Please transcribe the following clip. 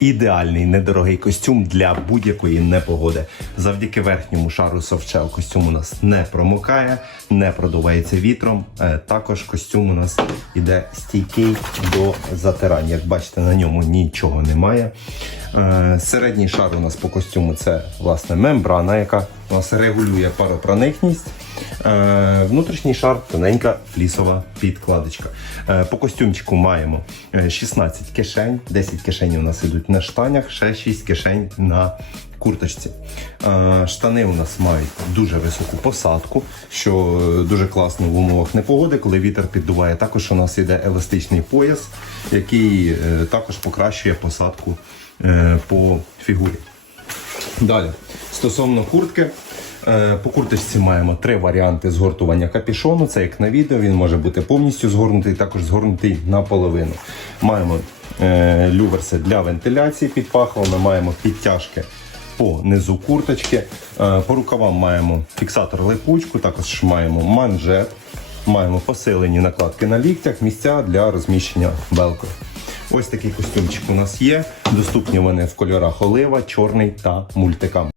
Ідеальний недорогий костюм для будь-якої непогоди. Завдяки верхньому шару софтшел костюм у нас не промокає, не продувається вітром. Е, Також костюм у нас іде стійкий до затирань. Як бачите, на ньому нічого немає. Е, Середній шар у нас по костюму це власне мембрана, яка у нас регулює паропроникність. Е, Внутрішній шар тоненька флісова підкладочка. Е, По костюмчику маємо е, 16 кишень, 10 кишень у нас ідуть на штанях, ще 6 кишень на курточці. Е, Штани у нас мають дуже високу посадку, що е, дуже класно в умовах непогоди, коли вітер піддуває. Також у нас іде еластичний пояс, який е, також покращує посадку е, по фігурі. Далі, стосовно куртки. Е, По курточці маємо три варіанти згортування капішону. Це як на відео, він може бути повністю згорнутий, також згорнутий наполовину. Маємо е, люверси для вентиляції під пахвами, маємо підтяжки по низу курточки. Е, По рукавам маємо фіксатор липучку, також маємо манжет, маємо посилені накладки на ліктях, місця для розміщення велкро. Ось такий костюмчик у нас є. Доступні вони в кольорах олива, чорний та мультикам.